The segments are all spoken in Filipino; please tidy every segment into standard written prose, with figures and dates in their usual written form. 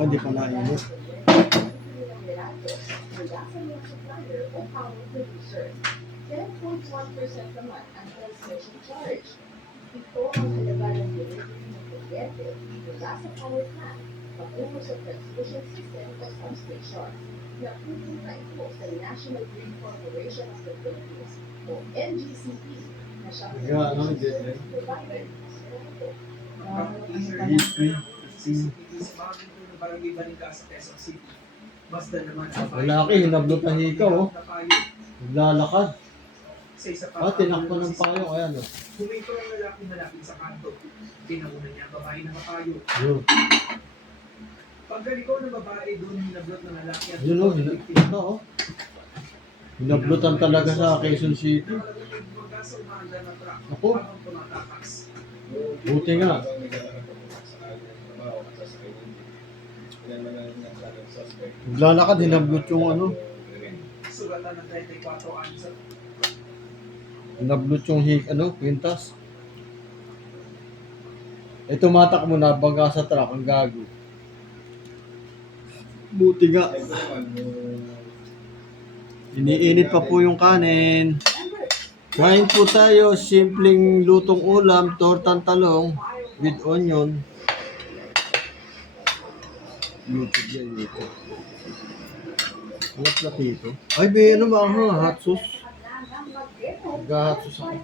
Hindi pa nainit. Ito ang halaga ng delivery ng kuryente mula sa power plant patungo sa transmission system o substation. Napupunta ito sa National Grid Corporation of the Philippines o NGCP na siyang provider ng service. Lalaki, hinablot na hikaw, oh. Naglalakad. Tinakbo ng payo, ayan, oh. Humito ang lalaki malapit sa kanto. Pinauna niya ang babae na kapayo. Yun. Pagkaliko ng babae, doon hinablot ng lalaki at Yun, oh. Oh. Hinablotan talaga sa Quezon City. Ako. Buti nga. Naglalakad, hinablot yung ano. Sugatan ng 34 anos at Hinablot yung kwintas. Tumatak mo na, baga sa truck, ang gago. Buti nga. Iniinit pa po yung kanin. Kain po tayo, simpleng lutong ulam, tortang talong with onion. YouTube yan, YouTube. Ano platito? Ay, ano ba ako? Hot sauce. Nag-hot sauce ako.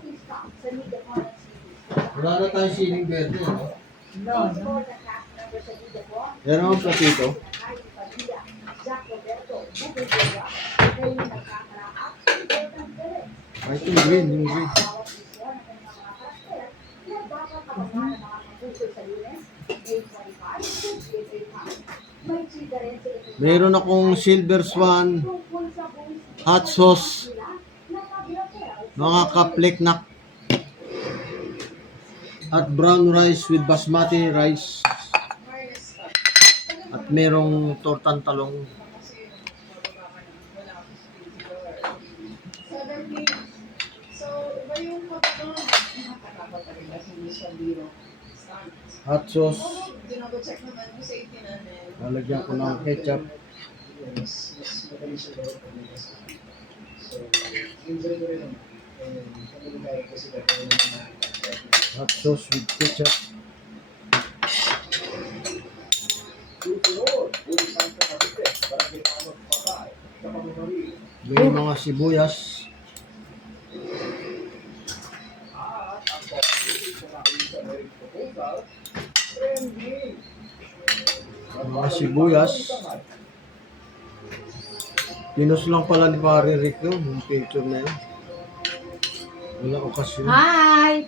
Wala na tayo siling verde, no? No. Yan ang platito. Ay, ito yung green, yung green. Meron akong Silver Swan hot sauce, mga kapleknak, at brown rice with basmati rice, at merong tortang talong. Hot sauce. Lalagyan ko ng ketchup. Hot sauce with ketchup. May mga sibuyas. Mga sibuyas. Pinos lang pala ni Pare Rick yun, yung picture na yun. Wala okasyon. Hi!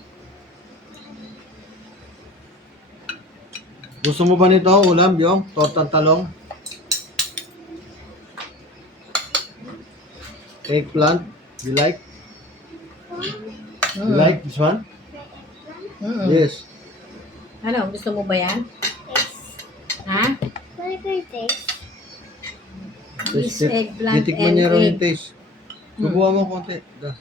Gusto mo ba nito, ulam, yung tortang talong? Eggplant, you like? You like this one? Yes. Ano, gusto mo ba yan? Ha? What do you taste? This eggplant Titikman and niya raw yung egg. taste. Subuhan mo konti. Da.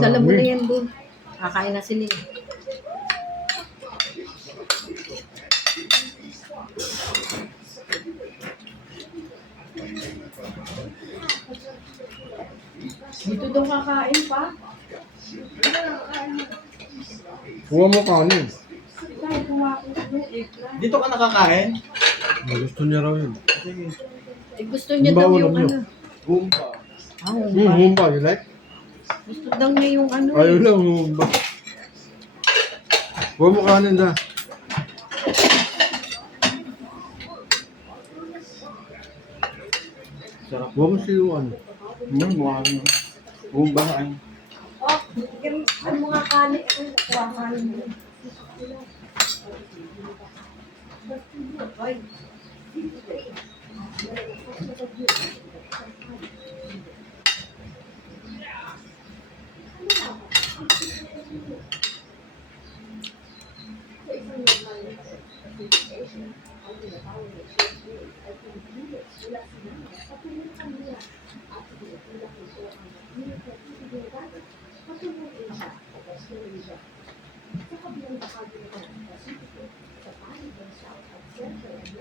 Dala mo na yan doon. Kakain na sila. Dito daw kakain pa. Kuha mo kanin. Kahit kumakot yung eggplant. Dito ka nakakain? Gusto niya raw yun. Eh, gusto niya daw Bawal yung niyo. ano. Humpa. Humba, you like? Gusto daw niya yung ano. Ayaw lang, humba. Kuha mo kanin da. Sarap. Kuha mo siyo ano. Mukha ano. Humba ay. Oh, ano mga kanin? Kuha kanin mo. Ay.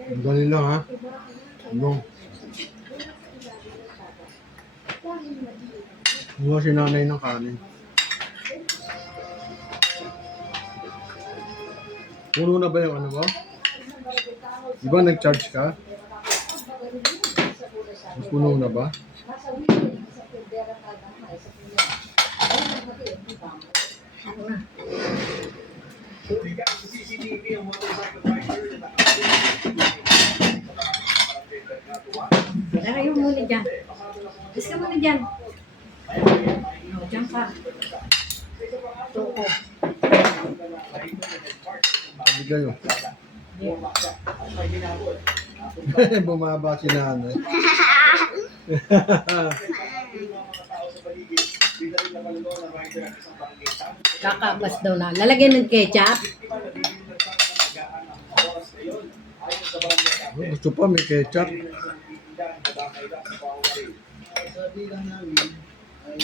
Ang dali lang ha. Ano? Ano si nanay ng kanin? Puno na ba yung ano mo? Di ba nag-charge ka? Puno na ba? Ako na. Bigyan sa CCTV ang motorcycle rider na Lagay mo muna dyan. Alis ka muna dyan. Diyan ka. Tuko. Hindi kayo. Bumaba si nanay. Kakabas daw na. Lalagyan ng ketchup. Oh, gusto pa may ketchup. Sabi lang namin ay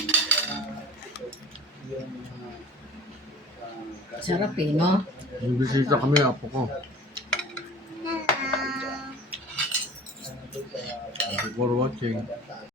yung Sarap eh, no? Yung bisita kami, apo ko. Thank you for watching.